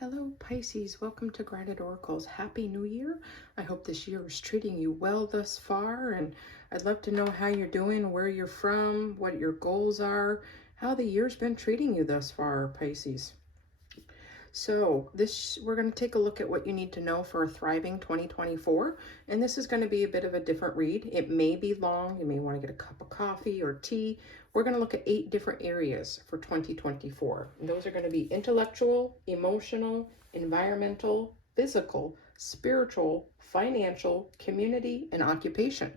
Hello, Pisces. Welcome to Granted Oracles. Happy New Year. I hope this year is treating you well thus far, and I'd love to know how you're doing, where you're from, what your goals are, how the year's been treating you thus far, Pisces. So we're going to take a look at what you need to know for a thriving 2024, and this is going to be a bit of a different read. It may be long. You may want to get a cup of coffee or tea. We're going to look at 8 different areas for 2024. And those are going to be intellectual, emotional, environmental, physical, spiritual, financial, community, and occupation.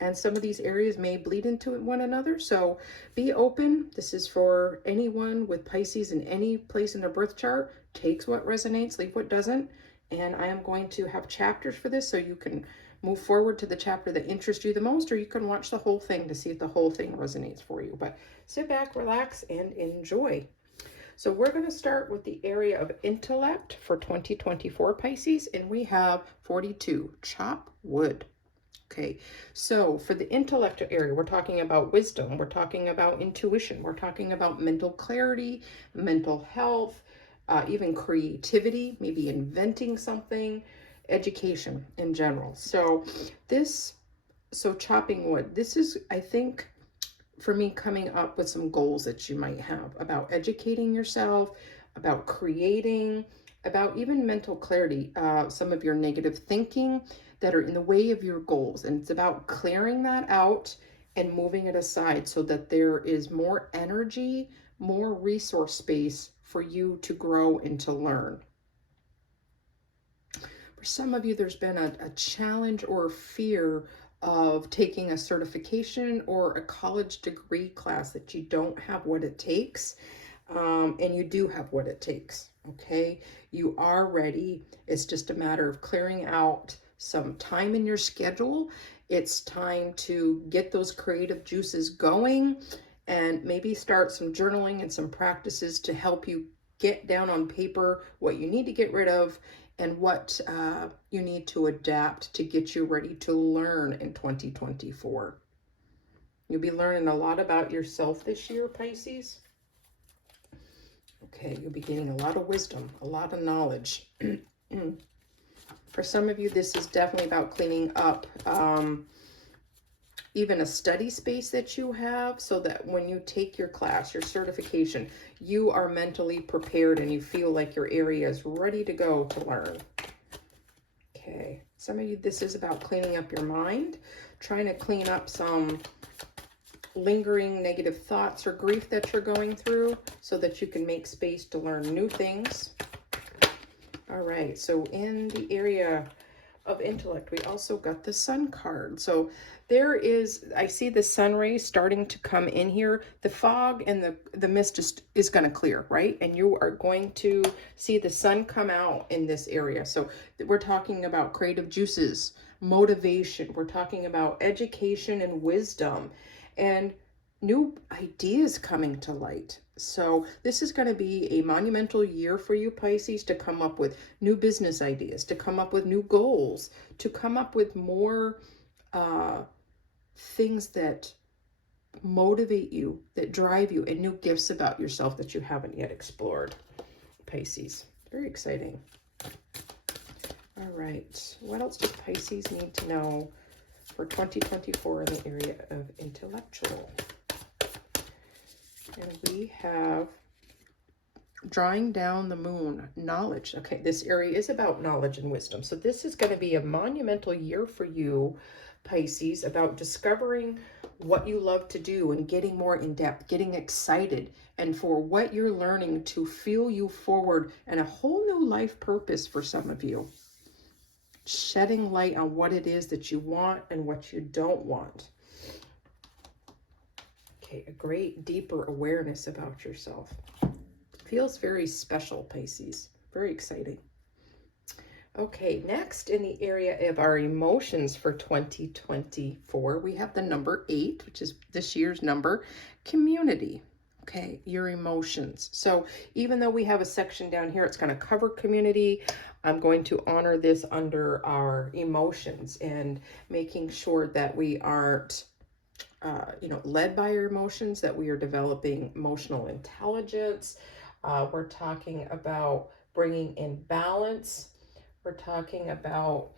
And some of these areas may bleed into one another, so be open. This is for anyone with Pisces in any place in their birth chart. Takes what resonates, leave what doesn't. And I am going to have chapters for this, so you can move forward to the chapter that interests you the most, or you can watch the whole thing to see if the whole thing resonates for you. But sit back, relax, and enjoy. So we're going to start with the area of intellect for 2024, Pisces, and we have 42, chop wood. Okay, so for the intellect area, we're talking about wisdom, we're talking about intuition, we're talking about mental clarity, mental health, even creativity, maybe inventing something, education in general. So chopping wood, this is, I think, for me, coming up with some goals that you might have about educating yourself, about creating, about even mental clarity, some of your negative thinking that are in the way of your goals. And it's about clearing that out and moving it aside so that there is more energy, more resource space for you to grow and to learn. For some of you, there's been a challenge or a fear of taking a certification or a college degree class that you don't have what it takes, and you do have what it takes. Okay, you are ready. It's just a matter of clearing out some time in your schedule. It's time to get those creative juices going and maybe start some journaling and some practices to help you get down on paper what you need to get rid of and what you need to adapt to get you ready to learn in 2024. You'll be learning a lot about yourself this year, Pisces. Okay, you'll be getting a lot of wisdom, a lot of knowledge. For some of you, this is definitely about cleaning up even a study space that you have, so that when you take your class, your certification, you are mentally prepared and you feel like your area is ready to go to learn. Okay, some of you, this is about cleaning up your mind, trying to clean up some lingering negative thoughts or grief that you're going through so that you can make space to learn new things. All right, so in the area of intellect, we also got the sun card. So there is, I see the sun rays starting to come in here. The fog and the mist is going to clear, right? And you are going to see the sun come out in this area. So we're talking about creative juices, motivation. We're talking about education and wisdom and new ideas coming to light. So this is going to be a monumental year for you, Pisces, to come up with new business ideas, to come up with new goals, to come up with more things that motivate you, that drive you, and new gifts about yourself that you haven't yet explored, Pisces. Very exciting. All right. What else does Pisces need to know for 2024 in the area of intellectual? And we have drawing down the moon, knowledge. Okay, this area is about knowledge and wisdom. So this is going to be a monumental year for you, Pisces, about discovering what you love to do and getting more in depth, getting excited, and for what you're learning to fuel you forward and a whole new life purpose for some of you. Shedding light on what it is that you want and what you don't want. Okay, a great deeper awareness about yourself. Feels very special, Pisces. Very exciting. Okay, next in the area of our emotions for 2024, we have the number 8, which is this year's number, community. Okay, your emotions. So even though we have a section down here, it's going to cover community. I'm going to honor this under our emotions and making sure that we aren't led by our emotions, that we are developing emotional intelligence, We're talking about bringing in balance. We're talking about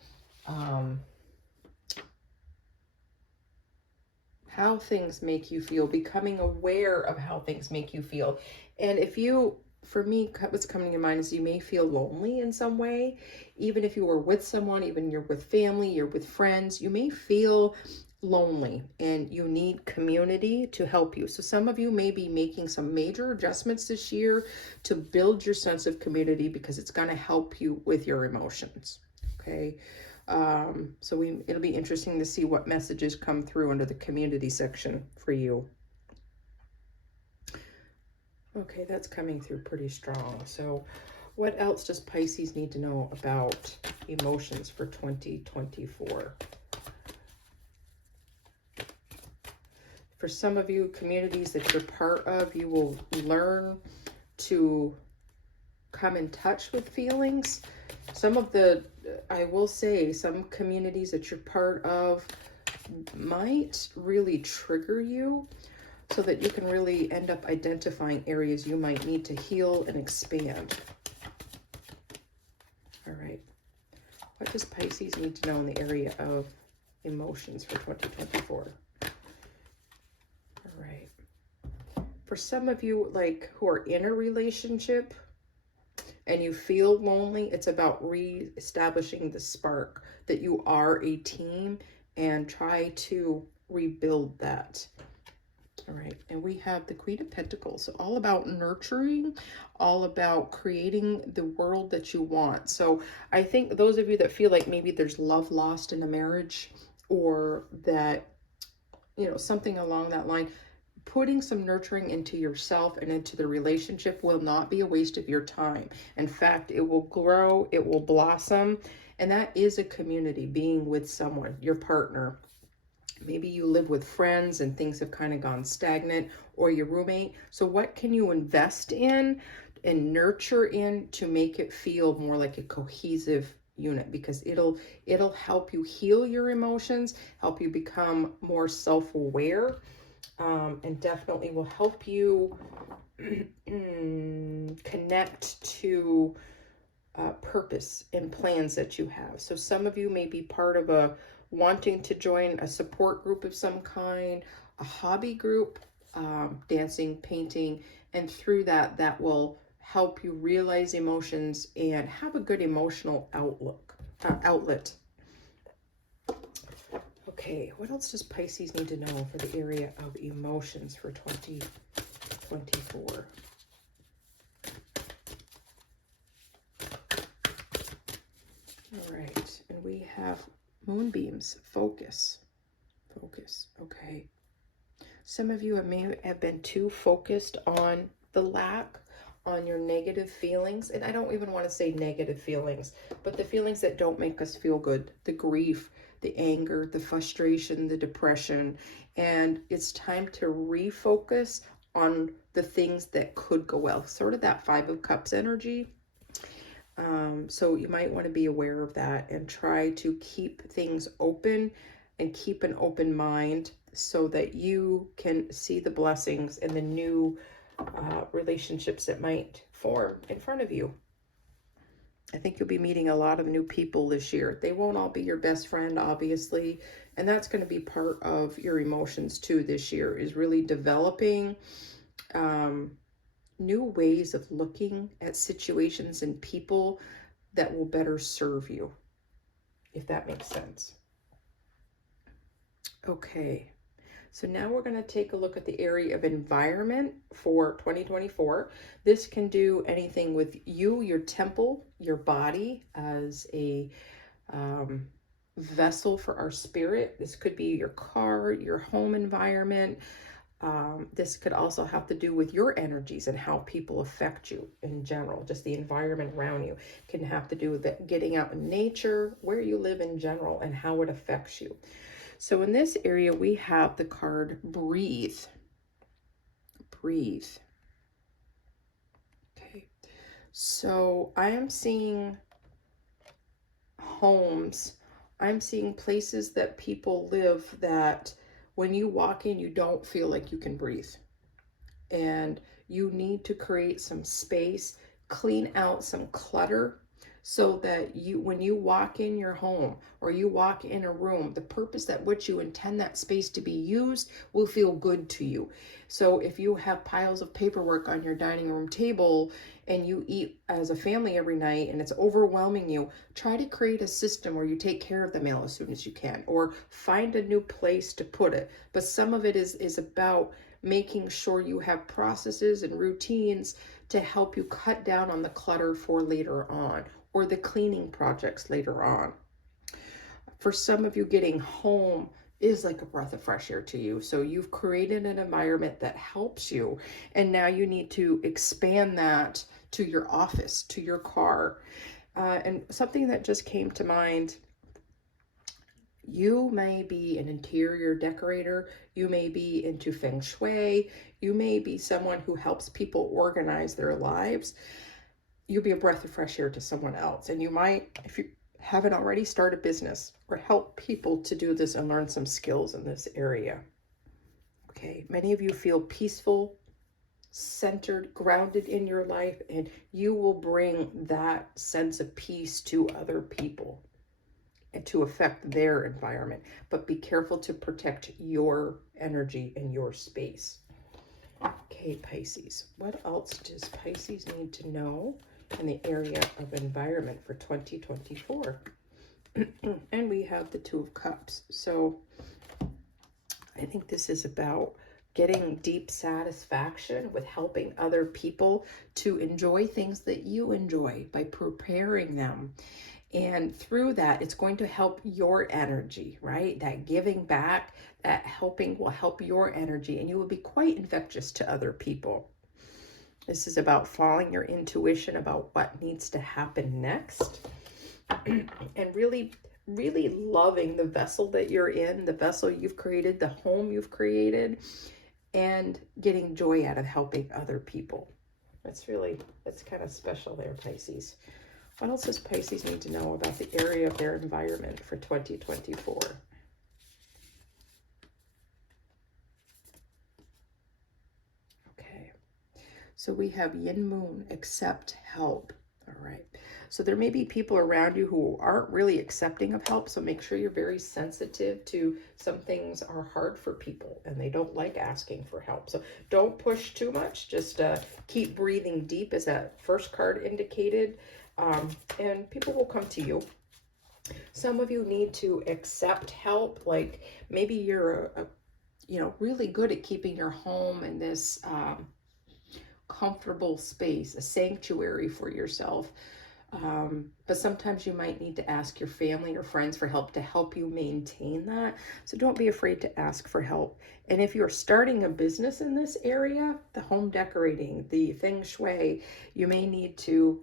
how things make you feel, becoming aware of how things make you feel. And if you, for me, what's coming to mind is you may feel lonely in some way, even if you were with someone, even you're with family, you're with friends, you may feel lonely and you need community to help you. So some of you may be making some major adjustments this year to build your sense of community because it's going to help you with your emotions. Okay. So it'll be interesting to see what messages come through under the community section for you. Okay, that's coming through pretty strong. So what else does Pisces need to know about emotions for 2024? For some of you, communities that you're part of, you will learn to come in touch with feelings. Some of the, I will say, some communities that you're part of might really trigger you so that you can really end up identifying areas you might need to heal and expand. All right. What does Pisces need to know in the area of emotions for 2024? All right. For some of you, like, who are in a relationship and you feel lonely, it's about re-establishing the spark that you are a team and try to rebuild that. All right, and we have the Queen of Pentacles, so all about nurturing, all about creating the world that you want. So I think those of you that feel like maybe there's love lost in a marriage, or that, you know, something along that line, putting some nurturing into yourself and into the relationship will not be a waste of your time. In fact, it will grow, it will blossom, and that is a community, being with someone, your partner. Maybe you live with friends and things have kind of gone stagnant, or your roommate. So what can you invest in and nurture in to make it feel more like a cohesive unit? Because it'll help you heal your emotions, help you become more self-aware, and definitely will help you connect to purpose and plans that you have. So some of you may be part of a wanting to join a support group of some kind, a hobby group, dancing, painting, and through that, that will help you realize emotions and have a good emotional outlet. Okay, what else does Pisces need to know for the area of emotions for 2024? All right, and we have moonbeams, focus. Okay. Some of you may have been too focused on the lack, on your negative feelings. And I don't even want to say negative feelings, but the feelings that don't make us feel good, the grief, the anger, the frustration, the depression. And it's time to refocus on the things that could go well. Sort of that Five of Cups energy. So you might want to be aware of that and try to keep things open and keep an open mind so that you can see the blessings and the new relationships that might form in front of you. I think you'll be meeting a lot of new people this year. They won't all be your best friend, obviously, and that's going to be part of your emotions too this year, is really developing new ways of looking at situations and people that will better serve you, if that makes sense. Okay, so now we're going to take a look at the area of environment for 2024. This can do anything with you, your temple, your body as a vessel for our spirit. This could be your car, your home environment. This could also have to do with your energies and how people affect you in general. Just the environment around you can have to do with it, getting out in nature, where you live in general, and how it affects you. So in this area, we have the card Breathe. Breathe. Okay. So I am seeing homes. I'm seeing places that people live that when you walk in, you don't feel like you can breathe. And you need to create some space, clean out some clutter, so that you, when you walk in your home or you walk in a room, the purpose that which you intend that space to be used will feel good to you. So if you have piles of paperwork on your dining room table and you eat as a family every night and it's overwhelming you, try to create a system where you take care of the mail as soon as you can, or find a new place to put it. But some of it is about making sure you have processes and routines to help you cut down on the clutter for later on, or the cleaning projects later on. For some of you, getting home is like a breath of fresh air to you. So you've created an environment that helps you, and now you need to expand that to your office, to your car. And something that just came to mind, you may be an interior decorator, you may be into feng shui, you may be someone who helps people organize their lives. You'll be a breath of fresh air to someone else. And you might, if you haven't already, start a business or help people to do this and learn some skills in this area. Okay, many of you feel peaceful, centered, grounded in your life, and you will bring that sense of peace to other people and to affect their environment. But be careful to protect your energy and your space. Okay, Pisces, what else does Pisces need to know in the area of environment for 2024? And we have the Two of Cups. So I think this is about getting deep satisfaction with helping other people to enjoy things that you enjoy by preparing them. And through that, it's going to help your energy, right? That giving back, that helping will help your energy, and you will be quite infectious to other people. This is about following your intuition about what needs to happen next. And really, really loving the vessel that you're in, the vessel you've created, the home you've created, and getting joy out of helping other people. That's kind of special there, Pisces. What else does Pisces need to know about the area of their environment for 2024? Okay, so we have Yin Moon, accept help. All right, so there may be people around you who aren't really accepting of help, so make sure you're very sensitive to some things are hard for people and they don't like asking for help. So don't push too much, just keep breathing deep, as that first card indicated. And people will come to you. Some of you need to accept help. Like maybe you're really good at keeping your home in this comfortable space, a sanctuary for yourself. But sometimes you might need to ask your family or friends for help to help you maintain that. So don't be afraid to ask for help. And if you're starting a business in this area, the home decorating, the feng shui, you may need to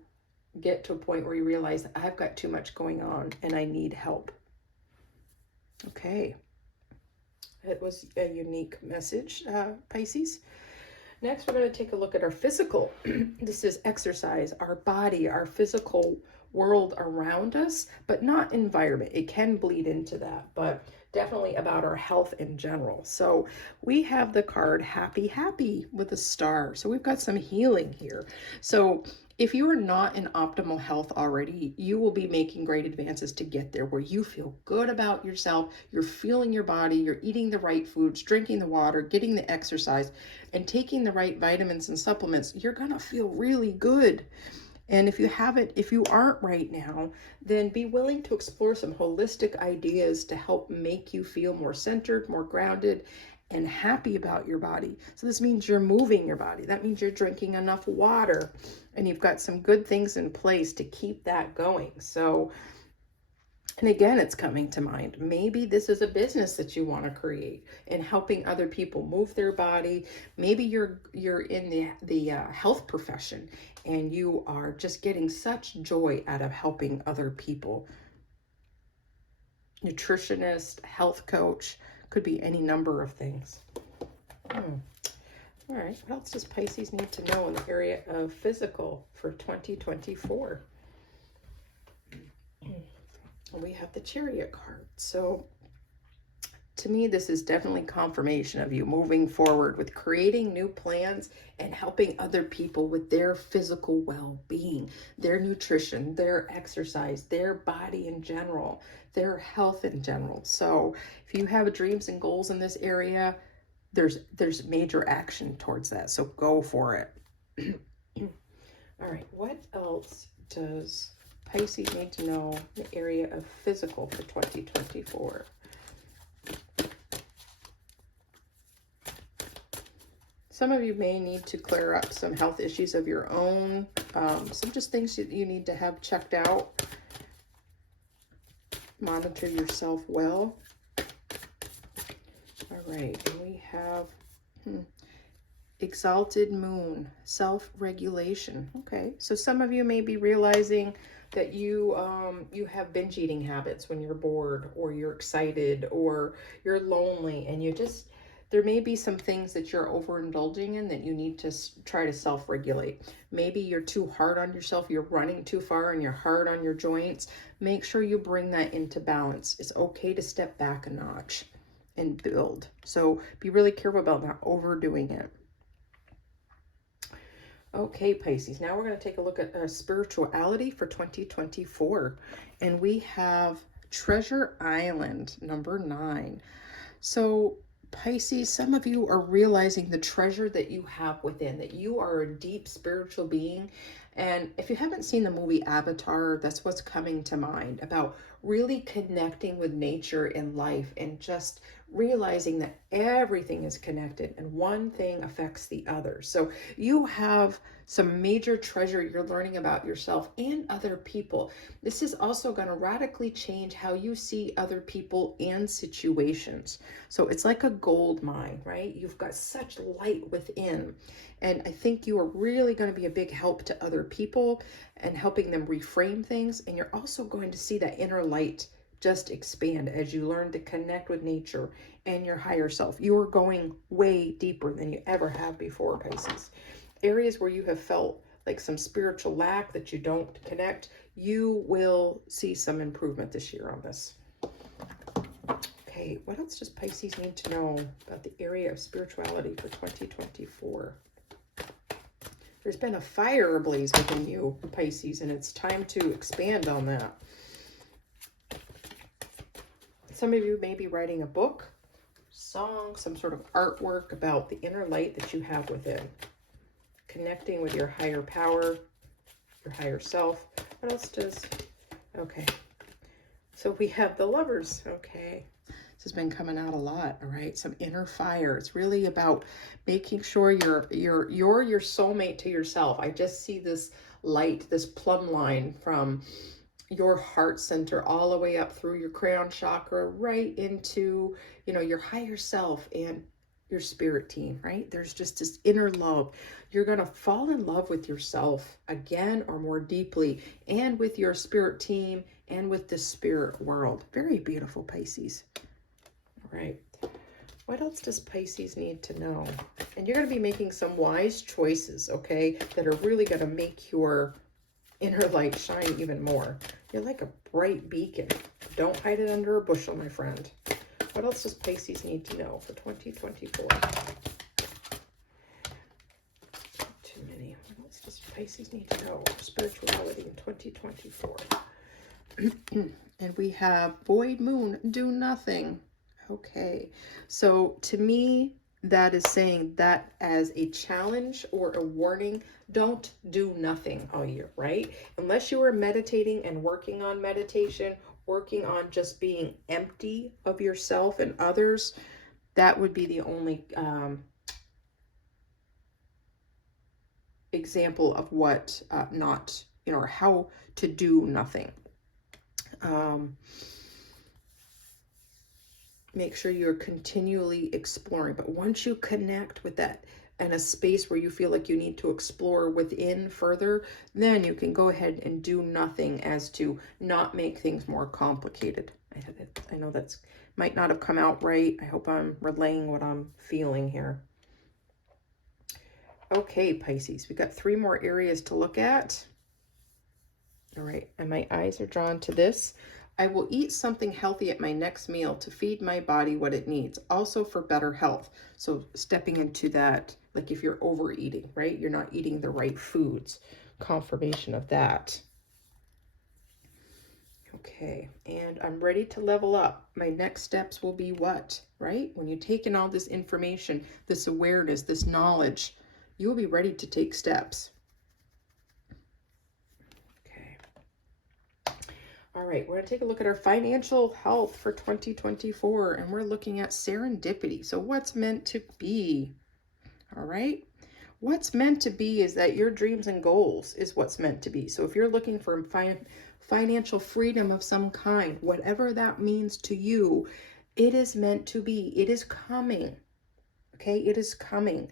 get to a point where you realize that I've got too much going on and I need help. Okay. It was a unique message, Pisces. Next, we're going to take a look at our physical. This is exercise, our body, our physical world around us, but not environment. It can bleed into that, but definitely about our health in general. So we have the card Happy, Happy with a star. So we've got some healing here. So if you are not in optimal health already, you will be making great advances to get there, where you feel good about yourself, you're feeling your body, you're eating the right foods, drinking the water, getting the exercise, and taking the right vitamins and supplements. You're gonna feel really good. And if you aren't right now, then be willing to explore some holistic ideas to help make you feel more centered, more grounded, and happy about your body. So this means you're moving your body. That means you're drinking enough water, and you've got some good things in place to keep that going. So, and again, it's coming to mind, maybe this is a business that you want to create and helping other people move their body. Maybe you're in the health profession and you are just getting such joy out of helping other people. Nutritionist, health coach, could be any number of things. All right, what else does Pisces need to know in the area of physical for 2024? We have the Chariot card. So To me, this is definitely confirmation of you moving forward with creating new plans and helping other people with their physical well-being, their nutrition, their exercise, their body in general, their health in general. So if you have dreams and goals in this area, there's major action towards that. So go for it. All right, what else does Pisces need to know in the area of physical for 2024? Some of you may need to clear up some health issues of your own, some just things that you need to have checked out. Monitor yourself well. All right, and we have exalted moon, self-regulation. Okay, so some of you may be realizing that you have binge eating habits when you're bored or you're excited or you're lonely, and there may be some things that you're overindulging in that you need to try to self-regulate. Maybe you're too hard on yourself, you're running too far and you're hard on your joints. Make sure you bring that into balance. It's okay to step back a notch and build. So be really careful about not overdoing it. Okay, Pisces, now we're going to take a look at spirituality for 2024. And we have Treasure Island, number 9. So Pisces, some of you are realizing the treasure that you have within, that you are a deep spiritual being. And if you haven't seen the movie Avatar, that's what's coming to mind, about really connecting with nature and life and just realizing that everything is connected and one thing affects the other. So you have some major treasure you're learning about yourself and other people. This is also going to radically change how you see other people and situations. So it's like a gold mine, right? You've got such light within. And I think you are really going to be a big help to other people and helping them reframe things. And you're also going to see that inner light just expand as you learn to connect with nature and your higher self. You are going way deeper than you ever have before, Pisces. Areas where you have felt like some spiritual lack that you don't connect, you will see some improvement this year on this. Okay, what else does Pisces need to know about the area of spirituality for 2024? There's been a fire ablaze within you, Pisces, and it's time to expand on that. Some of you may be writing a book, song, some sort of artwork about the inner light that you have within. Connecting with your higher power, your higher self. What else does... Okay. So we have the Lovers. Okay. This has been coming out a lot, all right? Some inner fire. It's really about making sure you're your soulmate to yourself. I just see this light, this plumb line from your heart center all the way up through your crown chakra, right into, your higher self and your spirit team, right? There's just this inner love. You're going to fall in love with yourself again or more deeply, and with your spirit team and with the spirit world. Very beautiful, Pisces. All right. What else does Pisces need to know? And you're going to be making some wise choices, okay, that are really going to make your inner light shine even more. You're like a bright beacon. Don't hide it under a bushel, my friend. What else does Pisces need to know for 2024? Too many. What else does Pisces need to know for spirituality in 2024? And we have Void Moon, do nothing. Okay. So to me, that is saying that as a challenge or a warning. Don't do nothing all year, right? Unless you are meditating and working on meditation, working on just being empty of yourself and others, that would be the only example of what not, or how to do nothing. Make sure you're continually exploring. But once you connect with that and a space where you feel like you need to explore within further, then you can go ahead and do nothing as to not make things more complicated. I know that's might not have come out right. I hope I'm relaying what I'm feeling here. Okay, Pisces, we've got 3 more areas to look at. All right, and my eyes are drawn to this. I will eat something healthy at my next meal to feed my body what it needs, also for better health. So stepping into that, like if you're overeating, right? You're not eating the right foods. Confirmation of that. Okay, and I'm ready to level up. My next steps will be what, right? When you take in all this information, this awareness, this knowledge, you will be ready to take steps. Okay. All right, we're going to take a look at our financial health for 2024, and we're looking at serendipity. So what's meant to be? All right. What's meant to be is that your dreams and goals is what's meant to be. So if you're looking for financial freedom of some kind, whatever that means to you, it is meant to be. It is coming. Okay, it is coming.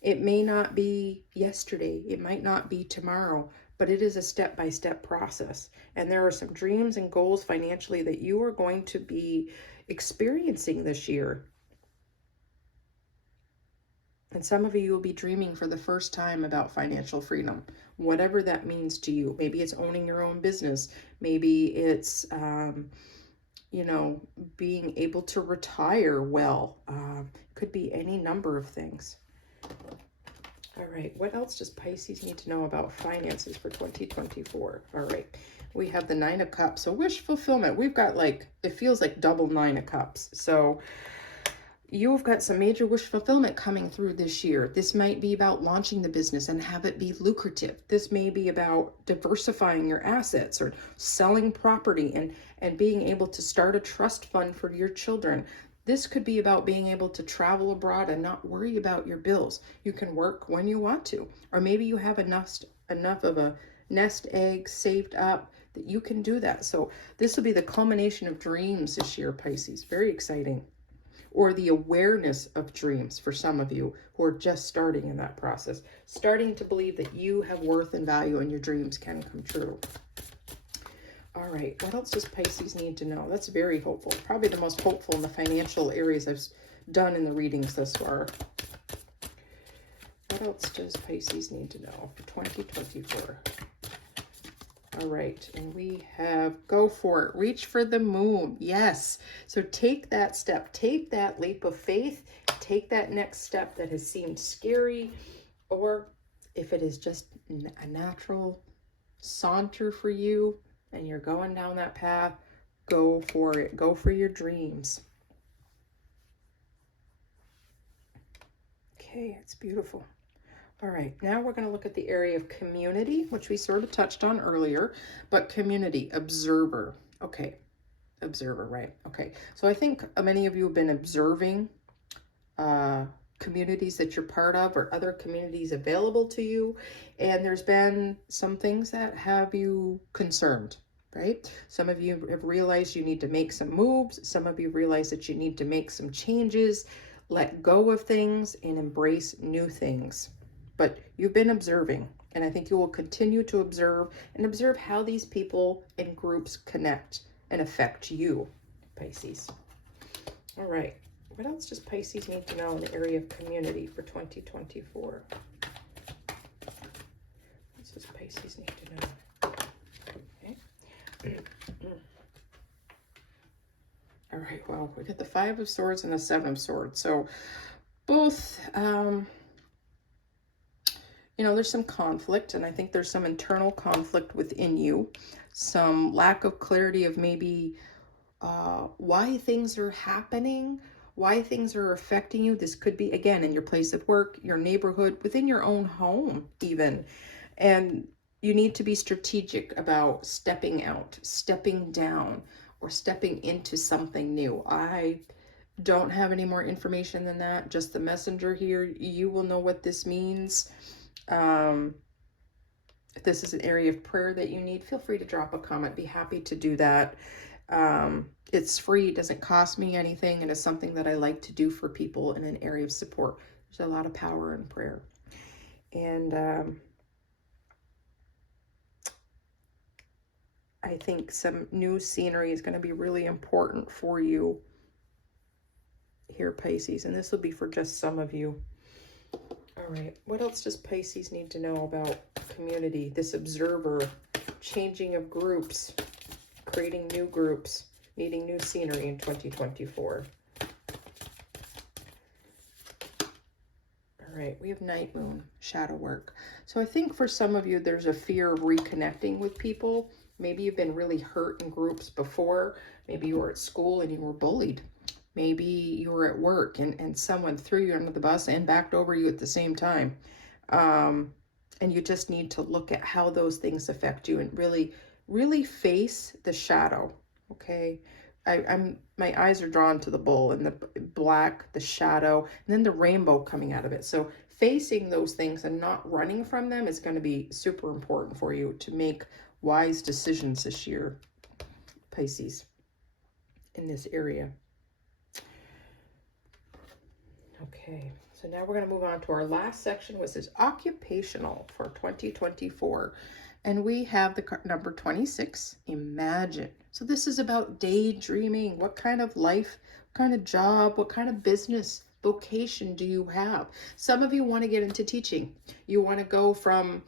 It may not be yesterday. It might not be tomorrow, but it is a step-by-step process. And there are some dreams and goals financially that you are going to be experiencing this year. And some of you will be dreaming for the first time about financial freedom, whatever that means to you. Maybe it's owning your own business. Maybe it's, you know, being able to retire well. Could be any number of things. All right, what else does Pisces need to know about finances for 2024? All right, we have the Nine of Cups. So wish fulfillment. We've got like, it feels like double Nine of Cups. So you've got some major wish fulfillment coming through this year. This might be about launching the business and have it be lucrative. This may be about diversifying your assets or selling property and being able to start a trust fund for your children. This could be about being able to travel abroad and not worry about your bills. You can work when you want to, or maybe you have enough of a nest egg saved up that you can do that. So this will be the culmination of dreams this year, Pisces. Very exciting. Or the awareness of dreams for some of you who are just starting in that process, starting to believe that you have worth and value and your dreams can come true. All right, what else does Pisces need to know? That's very hopeful. Probably the most hopeful in the financial areas I've done in the readings thus far. What else does Pisces need to know for 2024? All right, and we have go for it. Reach for the moon. Yes. So take that step. Take that leap of faith. Take that next step that has seemed scary, or if it is just a natural saunter for you and you're going down that path, go for it. Go for your dreams. Okay, it's beautiful. All right, now we're going to look at the area of community, which we sort of touched on earlier, but community, observer. Okay, observer, right. Okay, so I think many of you have been observing communities that you're part of or other communities available to you, and there's been some things that have you concerned, right? Some of you have realized you need to make some moves. Some of you realize that you need to make some changes, let go of things, and embrace new things. But you've been observing, and I think you will continue to observe and observe how these people and groups connect and affect you, Pisces. All right, what else does Pisces need to know in the area of community for 2024? What does Pisces need to know? Okay. All right, well, we got the Five of Swords and the Seven of Swords. So both, you know, there's some conflict, and I think there's some internal conflict within you, some lack of clarity of maybe why things are happening, why things are affecting you. This could be, again, in your place of work, your neighborhood, within your own home even. And you need to be strategic about stepping out, stepping down, or stepping into something new. I don't have any more information than that, just the messenger here. You will know what this means. If this is an area of prayer that you need, feel free to drop a comment. Be happy to do that. It's free, it doesn't cost me anything, and it's something that I like to do for people in an area of support. There's a lot of power in prayer. And I think some new scenery is going to be really important for you here, Pisces, and this will be for just some of you. All right, what else does Pisces need to know about community, this observer, changing of groups, creating new groups, meeting new scenery in 2024. All right, we have night moon, shadow work. So I think for some of you, there's a fear of reconnecting with people. Maybe you've been really hurt in groups before. Maybe you were at school and you were bullied. Maybe you were at work and someone threw you under the bus and backed over you at the same time. And you just need to look at how those things affect you and really face the shadow, okay? My eyes are drawn to the bull and the black, the shadow, and then the rainbow coming out of it. So facing those things and not running from them is going to be super important for you to make wise decisions this year, Pisces, in this area. Okay, so now we're going to move on to our last section, which is occupational for 2024. And we have the number 26, imagine. So this is about daydreaming. What kind of life, what kind of job, what kind of business vocation do you have? Some of you want to get into teaching. You want to go from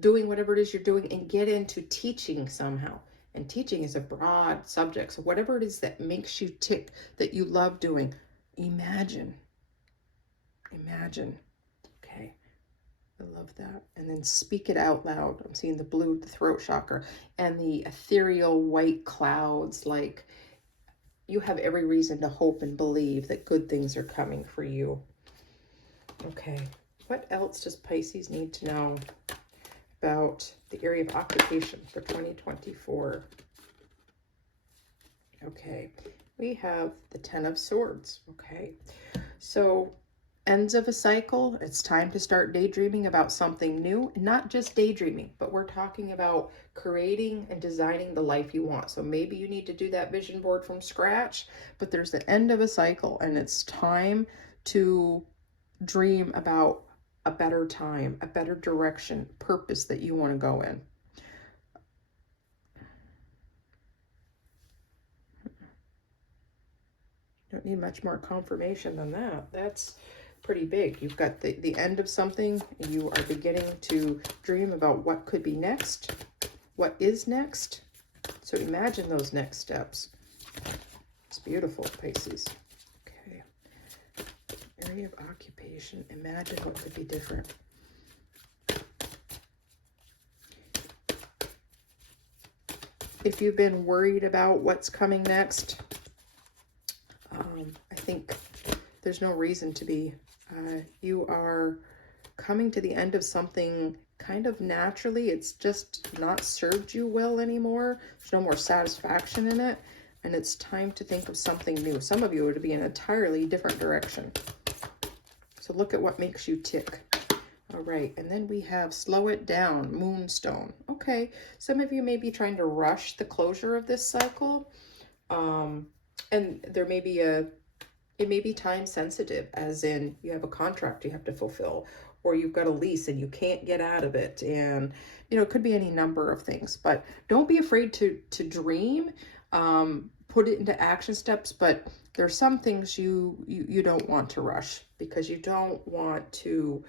doing whatever it is you're doing and get into teaching somehow. And teaching is a broad subject. So whatever it is that makes you tick, that you love doing, imagine. Imagine. Okay. I love that. And then speak it out loud. I'm seeing the blue, the throat chakra, and the ethereal white clouds. Like, you have every reason to hope and believe that good things are coming for you. Okay. What else does Pisces need to know about the area of occupation for 2024? Okay. We have the 10 of Swords. Okay. So ends of a cycle, it's time to start daydreaming about something new. Not just daydreaming, but we're talking about creating and designing the life you want. So maybe you need to do that vision board from scratch, but there's the end of a cycle and it's time to dream about a better time, a better direction, purpose that you want to go in. Don't need much more confirmation than that. That's pretty big. You've got the end of something. You are beginning to dream about what could be next, what is next. So imagine those next steps. It's beautiful, Pisces. Okay. Area of occupation. Imagine what could be different. If you've been worried about what's coming next, I think there's no reason to be. You are coming to the end of something kind of naturally. It's just not served you well anymore. There's no more satisfaction in it. And it's time to think of something new. Some of you would be in an entirely different direction. So look at what makes you tick. All right, and then we have slow it down, moonstone. Okay, some of you may be trying to rush the closure of this cycle. And there may be it may be time sensitive, as in you have a contract you have to fulfill, or you've got a lease and you can't get out of it. And, you know, it could be any number of things, but don't be afraid to dream, put it into action steps. But there's some things you don't want to rush, because you don't want to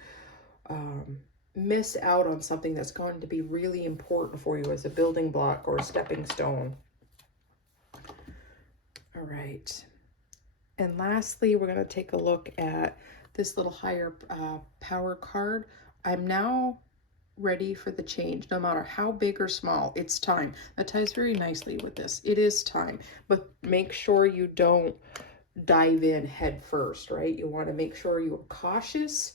miss out on something that's going to be really important for you as a building block or a stepping stone. All right. And lastly, we're going to take a look at this little higher power card. I'm now ready for the change, no matter how big or small. It's time. That ties very nicely with this. It is time, but make sure you don't dive in head first, right? You want to make sure you're cautious,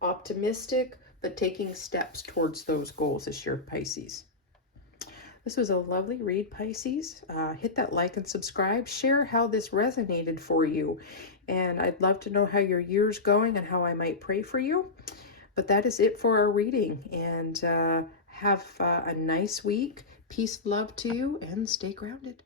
optimistic, but taking steps towards those goals this year, Pisces. This was a lovely read, Pisces. Hit that like and subscribe. Share how this resonated for you. And I'd love to know how your year's going and how I might pray for you. But that is it for our reading. And have a nice week. Peace, love to you, and stay grounded.